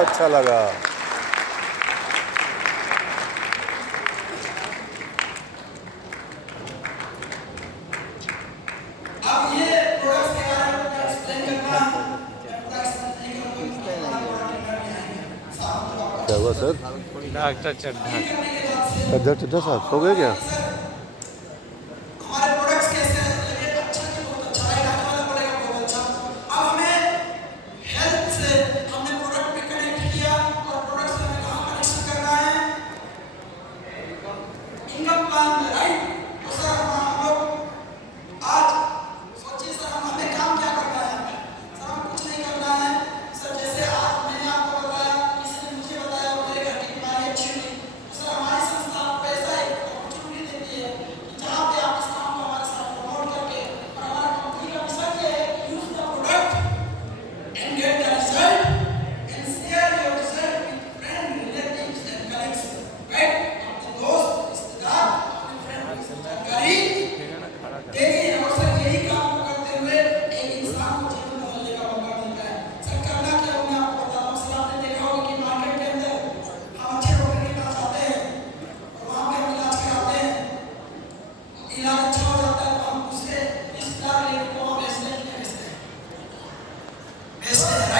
अच्छा लगा। अब ये प्रोडक्ट्स के बारे में एक्सप्लेन करना क्या हुआ सर? डॉक्टर चड्ढा चड्ढा साहब हो गए क्या? हमारे प्रोडक्ट्स कैसे लगे, अच्छा कि बहुत अच्छा लगा, खाने वाला पड़ेगा बहुत अच्छा। अब हमें हेल्थ से हमने प्रोडक्ट पे कनेक्ट किया और प्रोडक्ट से हमें कहाँ कनेक्शन करना है, इनकम प्लान में, राइट। तो सर हम लोग आज सोचिए सर हमें काम क्या करना है। सर हमें कुछ नहीं करना है सर। जैसे आज मैंने आपको बताया, किसी ने मुझे बताया और मेरे घर की बीमारी अच्छी हुई, तो सर हमारी संस्था पैसा एक अपॉर्चुनिटी देती है कि जहाँ पे आप इस काम को हमारे साथ प्रमोट करके, और हमारा कंपनी का मिशन ये है कि use the product and get the result and share your result with friends, relatives and colleagues, right? अपने दोस्त, रिश्तेदार, अपने फ्रेंड, जानकारी देंगे। और सर यही काम को करते हुए एक इंसान को जीवन बदलने का मौका मिलता है। सर करना क्या है मैं आपको बताता हूँ। सर आपने देखा होगा कि मार्केट के अंदर हम अच्छे डॉक्टर के पास जाते हैं और वहाँ पे हम इलाज कराते हैं, इलाज अच्छा हो जाता है तो हम दूसरे रिश्तेदार लेकर को वहाँ बेचने के लिए भेजते हैं, राइट।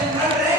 बढ़ रहे